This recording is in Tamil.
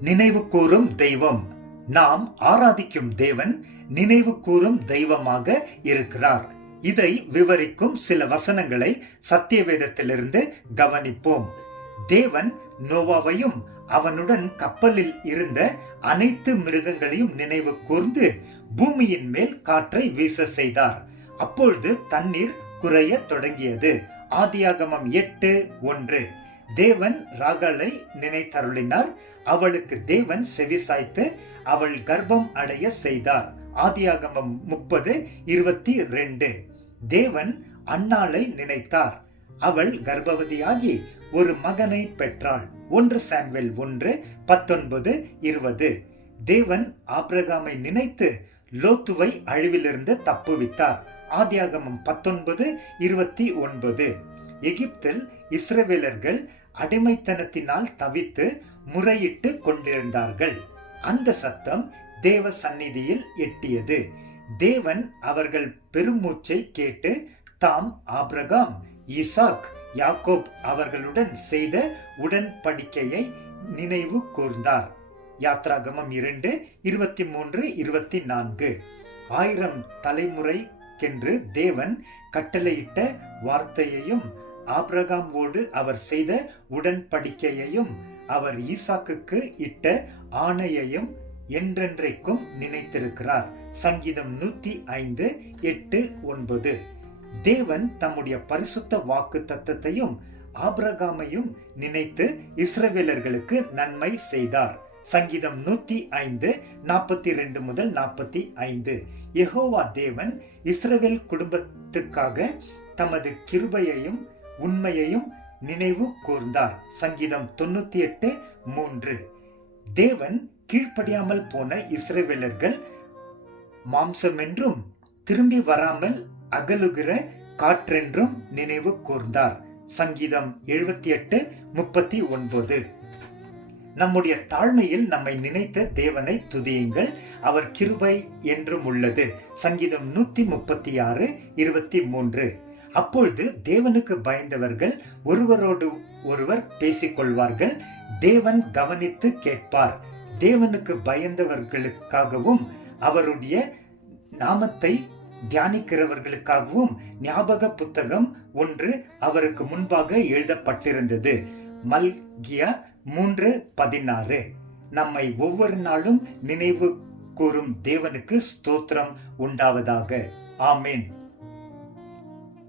நினைவு கூறும் தெய்வம். நாம் ஆராதிக்கும் தேவன் நினைவு கூறும் தெய்வமாக இருக்கிறார். இதை விவரிக்கும் சில வசனங்களை சத்திய வேதத்திலிருந்து கவனிப்போம். தேவன் நோவாவையும் அவனுடன் கப்பலில் இருந்த அனைத்து மிருகங்களையும் நினைவு கூர்ந்து பூமியின் மேல் காற்றை வீச செய்தார். அப்பொழுது தண்ணீர் குறைய தொடங்கியது. ஆதியாகமம் 8:1. தேவன் ராகாலை நினைத்தருளினார். அவளுக்கு தேவன் செவிசாய்த்து அவள் கர்ப்பம் அடைய செய்தார். ஆதியாகமம் 30:22. தேவன் அன்னாளை நினைத்தார். அவள் கர்ப்பவதியாகி ஒரு மகனை பெற்றாள். 1 சாமுவேல் 1:19-20. தேவன் ஆபிரகாமை நினைத்து லோத்துவை அழிவிலிருந்து தப்புவித்தார். ஆதியாகமம் 19:29. எகிப்தில் இஸ்ரவேலர்கள் அடிமைத்தனத்தினால் தவித்து முறையிட்டு கொண்டிருந்தார்கள். அந்த சத்தம் தேவ சந்நிதியில் எட்டியது. தேவன் அவர்கள் பெருமூச்சை கேட்டு தாம் ஆபிரகாம், ஈசாக், யாக்கோப் அவர்களுடன் செய்த உடன்படிக்கையை நினைவு கூர்ந்தார். யாத்ராகமம் 2:23-24. 1000 தலைமுறைக்கென்று தேவன் கட்டளையிட்ட வார்த்தையையும் ஆபிரகாமோடு அவர் செய்த உடன்படிக்கையையும் அவர் ஈசாக்குக்கு இட்ட ஆணையையும் என்றென்றைக்கும் நினைத்திருக்கிறார். சங்கீதம் 105:8-9. தேவன் தம்முடைய பரிசுத்த வாக்கு தத்தத்தையும் ஆபிரகாமையும் நினைத்து இஸ்ரவேலர்களுக்கு நன்மை செய்தார். சங்கீதம் 105:42-45. யெகோவா தேவன் இஸ்ரவேல் குடும்பத்துக்காக தமது கிருபையையும் உண்மையையும் நினைவு கூர்ந்தார். சங்கீதம் 98:3. தேவன் கீழ்ப்படியாமல் போன இஸ்ரவேலர்கள் மாம்சமென்றும் திரும்பி வராமல் அகலுகிற காற்றென்றும் நினைவு கூர்ந்தார். சங்கீதம் 78:39. நம்முடைய தாழ்மையில் நம்மை நினைத்த தேவனை துதியுங்கள், அவர் கிருபை என்றும் உள்ளது. சங்கீதம் 136:23. அப்பொழுது தேவனுக்கு பயந்தவர்கள் ஒருவரோடு ஒருவர் பேசிக்கொள்வார்கள். தேவன் கவனித்து கேட்பார். தேவனுக்கு பயந்தவர்களுக்காகவும் அவருடைய நாமத்தை தியானிக்கிறவர்களுக்காகவும் ஞாபக புத்தகம் 1 அவருக்கு முன்பாக எழுதப்பட்டிருந்தது. மல்கியா 3:16. நம்மை ஒவ்வொரு நாளும் நினைவு கூறும் தேவனுக்கு ஸ்தோத்திரம் உண்டாவதாக. ஆமேன்.